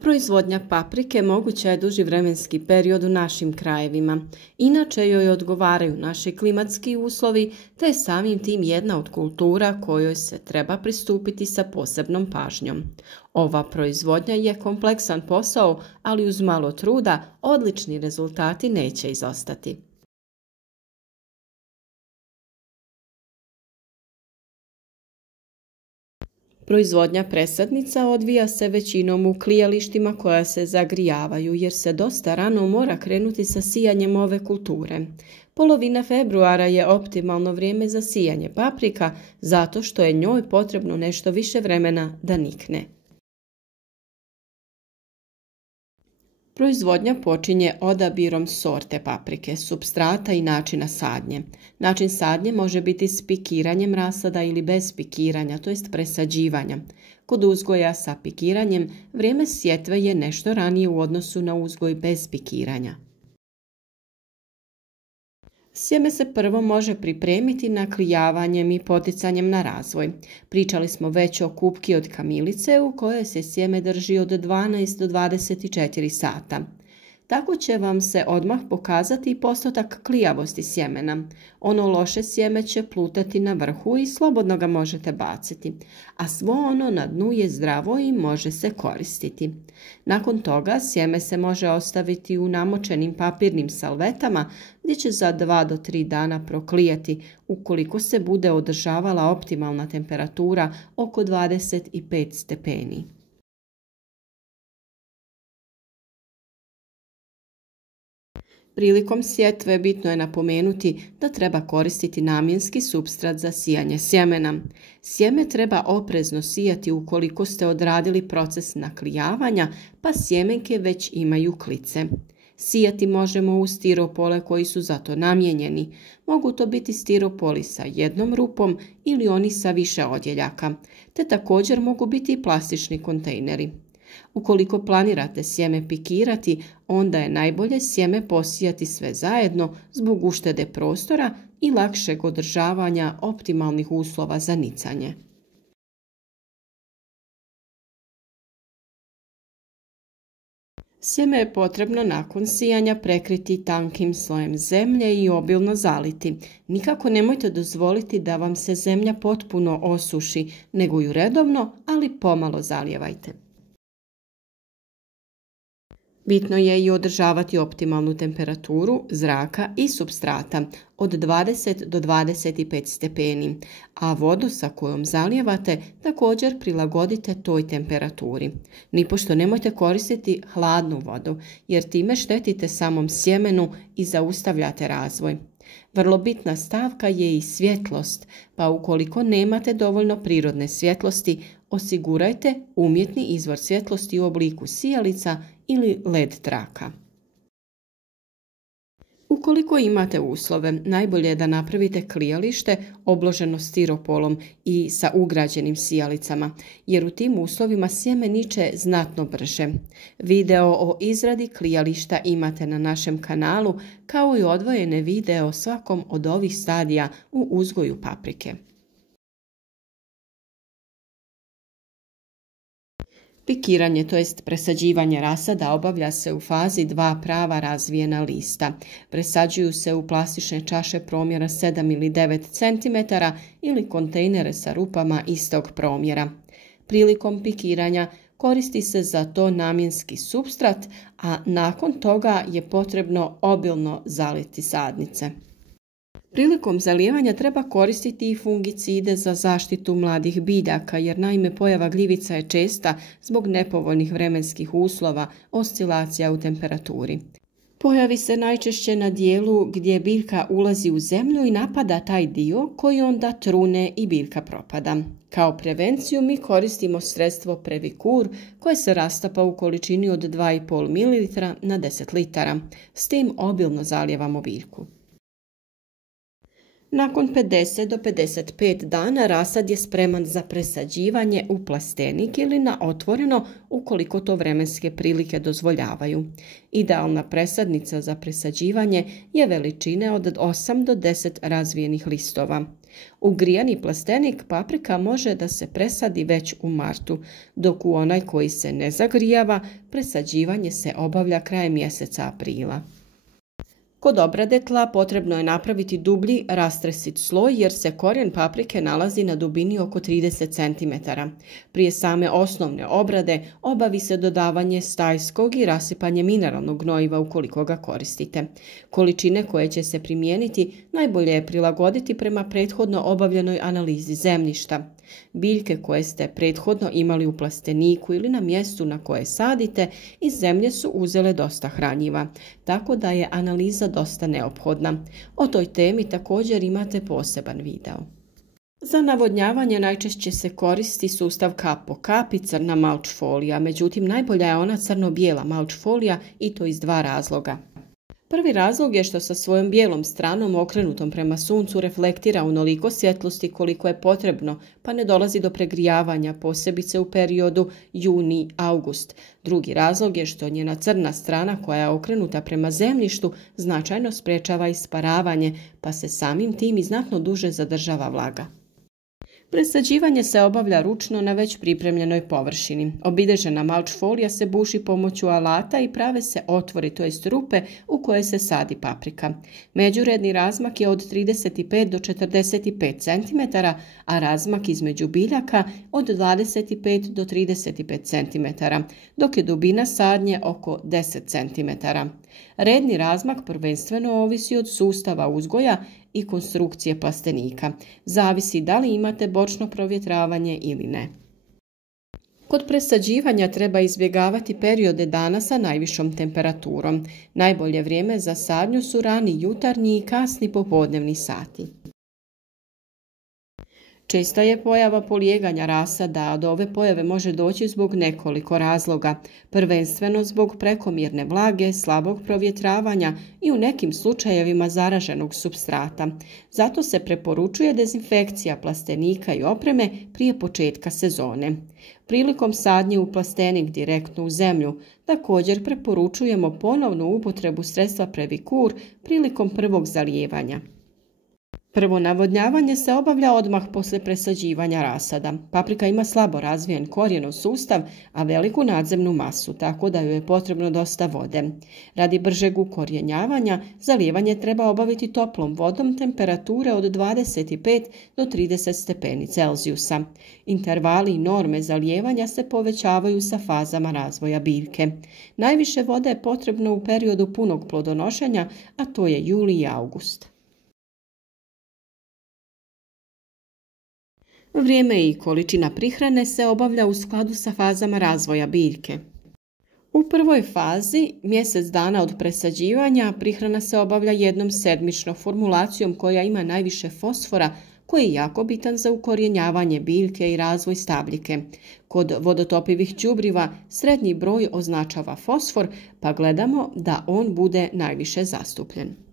Proizvodnja paprike moguća je duži vremenski period u našim krajevima. Inače joj odgovaraju naši klimatski uslovi, te je samim tim jedna od kultura kojoj se treba pristupiti sa posebnom pažnjom. Ova proizvodnja je kompleksan posao, ali uz malo truda odlični rezultati neće izostati. Proizvodnja presadnica odvija se većinom u klijalištima koja se zagrijavaju jer se dosta rano mora krenuti sa sijanjem ove kulture. Polovina februara je optimalno vrijeme za sijanje paprika zato što je njoj potrebno nešto više vremena da nikne. Proizvodnja počinje odabirom sorte paprike, supstrata i načina sadnje. Način sadnje može biti s pikiranjem rasada ili bez pikiranja, to jest presađivanja. Kod uzgoja sa pikiranjem vrijeme sjetve je nešto ranije u odnosu na uzgoj bez pikiranja. Sjeme se prvo može pripremiti naklijavanjem i poticanjem na razvoj. Pričali smo već o kupki od kamilice u kojoj se sjeme drži od 12 do 24 sata. Tako će vam se odmah pokazati postotak klijavosti sjemena. Ono loše sjeme će plutati na vrhu i slobodno ga možete baciti, a svo ono na dnu je zdravo i može se koristiti. Nakon toga sjeme se može ostaviti u namočenim papirnim salvetama gdje će za 2 do 3 dana proklijati ukoliko se bude održavala optimalna temperatura oko 25 stepeni. Prilikom sjetve bitno je napomenuti da treba koristiti namjenski supstrat za sijanje sjemena. Sjeme treba oprezno sijati ukoliko ste odradili proces naklijavanja, pa sjemenke već imaju klice. Sijati možemo u stiropole koji su za to namijenjeni. Mogu to biti stiropoli sa jednom rupom ili oni sa više odjeljaka, te također mogu biti i plastični kontejneri. Ukoliko planirate sjeme pikirati, onda je najbolje sjeme posijati sve zajedno zbog uštede prostora i lakšeg održavanja optimalnih uslova za nicanje. Sjeme je potrebno nakon sijanja prekriti tankim slojem zemlje i obilno zaliti. Nikako nemojte dozvoliti da vam se zemlja potpuno osuši, nego ju redovno, ali pomalo zalijevajte. Bitno je i održavati optimalnu temperaturu zraka i supstrata od 20 do 25 stepeni, a vodu sa kojom zalijevate također prilagodite toj temperaturi. Nipošto nemojte koristiti hladnu vodu jer time štetite samom sjemenu i zaustavljate razvoj. Vrlo bitna stavka je i svjetlost, pa ukoliko nemate dovoljno prirodne svjetlosti, osigurajte umjetni izvor svjetlosti u obliku sijalica ili LED traka. Ukoliko imate uslove, najbolje je da napravite klijalište obloženo stiropolom i sa ugrađenim sijalicama, jer u tim uslovima sjeme niče znatno brže. Video o izradi klijališta imate na našem kanalu, kao i odvojene video o svakom od ovih stadija u uzgoju paprike. Pikiranje, to jest presađivanje rasada, obavlja se u fazi 2 prava razvijena lista. Presađuju se u plastične čaše promjera 7 ili 9 cm ili kontejnere sa rupama istog promjera. Prilikom pikiranja koristi se za to namjenski supstrat, a nakon toga je potrebno obilno zaliti sadnice. Prilikom zalijevanja treba koristiti i fungicide za zaštitu mladih biljaka, jer naime pojava gljivica je česta zbog nepovoljnih vremenskih uslova, oscilacija u temperaturi. Pojavi se najčešće na dijelu gdje biljka ulazi u zemlju i napada taj dio koji onda trune i biljka propada. Kao prevenciju mi koristimo sredstvo Previkur koje se rastapa u količini od 2,5 ml na 10 litara. S tim obilno zalijevamo biljku. Nakon 50 do 55 dana rasad je spreman za presađivanje u plastenik ili na otvoreno ukoliko to vremenske prilike dozvoljavaju. Idealna presadnica za presađivanje je veličine od 8 do 10 razvijenih listova. U grijani plastenik paprika može da se presadi već u martu, dok u onaj koji se ne zagrijava presađivanje se obavlja krajem mjeseca aprila. Kod obrade tla potrebno je napraviti dublji rastresit sloj jer se korijen paprike nalazi na dubini oko 30 cm. Prije same osnovne obrade obavi se dodavanje stajskog i rasipanje mineralnog gnojiva ukoliko ga koristite. Količine koje će se primijeniti najbolje je prilagoditi prema prethodno obavljenoj analizi zemljišta. Biljke koje ste prethodno imali u plasteniku ili na mjestu na koje sadite iz zemlje su uzele dosta hranjiva, tako da je analiza dosta neophodna. O toj temi također imate poseban video. Za navodnjavanje najčešće se koristi sustav kap po kap i crna mulch folija, međutim najbolja je ona crno-bijela mulch folija i to iz dva razloga. Prvi razlog je što sa svojom bijelom stranom okrenutom prema suncu reflektira onoliko svjetlosti koliko je potrebno, pa ne dolazi do pregrijavanja, posebice u periodu juni-august. Drugi razlog je što njena crna strana koja je okrenuta prema zemljištu značajno sprečava isparavanje, pa se samim tim i znatno duže zadržava vlaga. Presađivanje se obavlja ručno na već pripremljenoj površini. Obilježena mulch folija se buši pomoću alata i prave se otvori, to jest rupe u koje se sadi paprika. Međuredni razmak je od 35 do 45 cm, a razmak između biljaka od 25 do 35 cm, dok je dubina sadnje oko 10 cm. Redni razmak prvenstveno ovisi od sustava uzgoja i konstrukcije plastenika. Zavisi da li imate bočno provjetravanje ili ne. Kod presađivanja treba izbjegavati periode dana sa najvišom temperaturom. Najbolje vrijeme za sadnju su rani jutarnji i kasni popodnevni sati. Česta je pojava polijeganja rasada, a do ove pojave može doći zbog nekoliko razloga, prvenstveno zbog prekomjerne vlage, slabog provjetravanja i u nekim slučajevima zaraženog supstrata. Zato se preporučuje dezinfekcija plastenika i opreme prije početka sezone. Prilikom sadnje u plastenik direktno u zemlju također preporučujemo ponovnu upotrebu sredstva Previkur prilikom prvog zalijevanja. Prvo navodnjavanje se obavlja odmah poslije presađivanja rasada. Paprika ima slabo razvijen korijenov sustav, a veliku nadzemnu masu, tako da joj je potrebno dosta vode. Radi bržeg ukorijenjavanja, zalijevanje treba obaviti toplom vodom temperature od 25 do 30 stepeni Celzijusa. Intervali i norme zalijevanja se povećavaju sa fazama razvoja biljke. Najviše vode je potrebno u periodu punog plodonošenja, a to je juli i august. Vrijeme i količina prihrane se obavlja u skladu sa fazama razvoja biljke. U prvoj fazi, mjesec dana od presađivanja, prihrana se obavlja jednom sedmično formulacijom koja ima najviše fosfora, koji je jako bitan za ukorijenjavanje biljke i razvoj stabljike. Kod vodotopivih đubriva srednji broj označava fosfor, pa gledamo da on bude najviše zastupljen.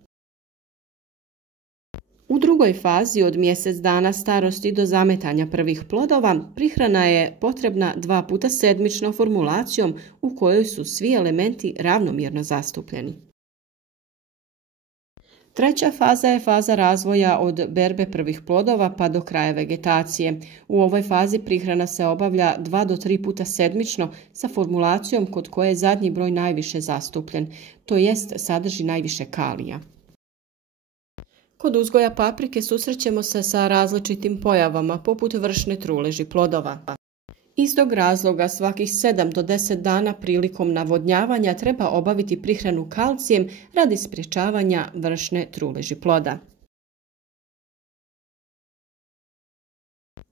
U drugoj fazi od mjesec dana starosti do zametanja prvih plodova prihrana je potrebna 2 puta sedmično formulacijom u kojoj su svi elementi ravnomjerno zastupljeni. Treća faza je faza razvoja od berbe prvih plodova pa do kraja vegetacije. U ovoj fazi prihrana se obavlja 2 do 3 puta sedmično sa formulacijom kod koje je zadnji broj najviše zastupljen, to jest sadrži najviše kalija. Kod uzgoja paprike susrećemo se sa različitim pojavama poput vršne truleži plodova. Iz tog razloga svakih 7 do 10 dana prilikom navodnjavanja treba obaviti prihranu kalcijem radi sprječavanja vršne truleži ploda.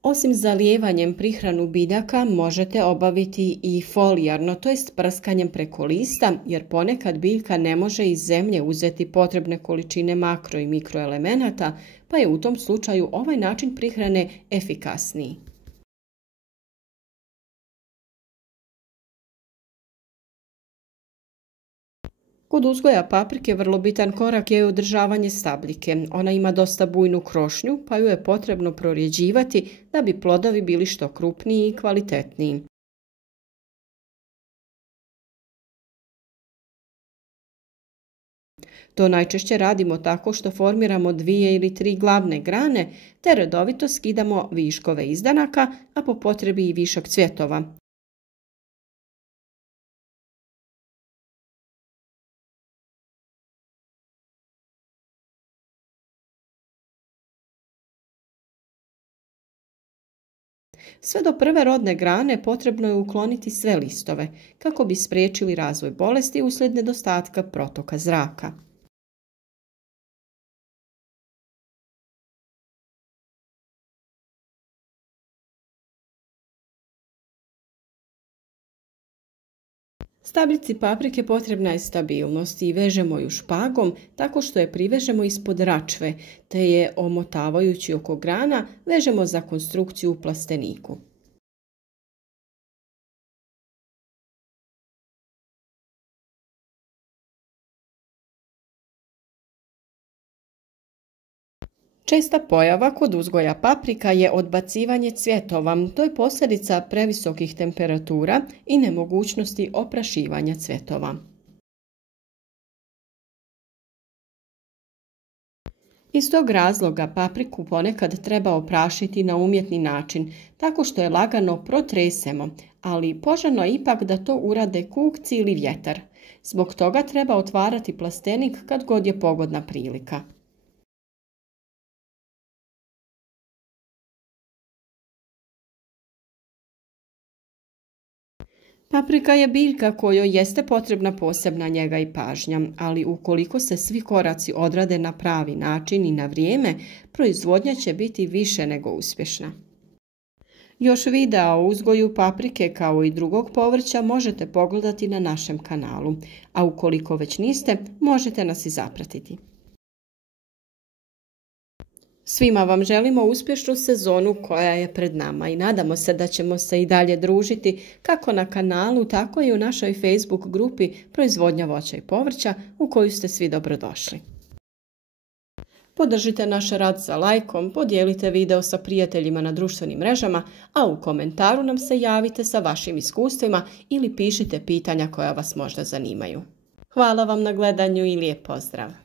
Osim zalijevanjem prihranu biljaka možete obaviti i folijarno, to jest prskanjem preko lista, jer ponekad biljka ne može iz zemlje uzeti potrebne količine makro i mikroelemenata, pa je u tom slučaju ovaj način prihrane efikasniji. Kod uzgoja paprike vrlo bitan korak je održavanje stabljike. Ona ima dosta bujnu krošnju, pa ju je potrebno prorjeđivati da bi plodovi bili što krupniji i kvalitetniji. To najčešće radimo tako što formiramo 2 ili 3 glavne grane te redovito skidamo viškove izdanaka, a po potrebi i višak cvjetova. Sve do prve rodne grane potrebno je ukloniti sve listove kako bi spriječili razvoj bolesti uslijed nedostatka protoka zraka. Stabljici paprike potrebna je stabilnost i vežemo ju špagom tako što je privežemo ispod račve, te je omotavajući oko grana vežemo za konstrukciju u plasteniku. Česta pojava kod uzgoja paprika je odbacivanje cvjetova. To je posljedica previsokih temperatura i nemogućnosti oprašivanja cvjetova. Iz tog razloga papriku ponekad treba oprašiti na umjetni način, tako što je lagano protresemo, ali poželjno je ipak da to urade kukci ili vjetar. Zbog toga treba otvarati plastenik kad god je pogodna prilika. Paprika je biljka kojoj jeste potrebna posebna njega i pažnja, ali ukoliko se svi koraci odrade na pravi način i na vrijeme, proizvodnja će biti više nego uspješna. Još videa o uzgoju paprike kao i drugog povrća možete pogledati na našem kanalu, a ukoliko već niste, možete nas i zapratiti. Svima vam želimo uspješnu sezonu koja je pred nama i nadamo se da ćemo se i dalje družiti kako na kanalu, tako i u našoj Facebook grupi Proizvodnja voća i povrća u koju ste svi dobrodošli. Podržite naš rad sa lajkom, podijelite video sa prijateljima na društvenim mrežama, a u komentaru nam se javite sa vašim iskustvima ili pišite pitanja koja vas možda zanimaju. Hvala vam na gledanju i lijep pozdrav!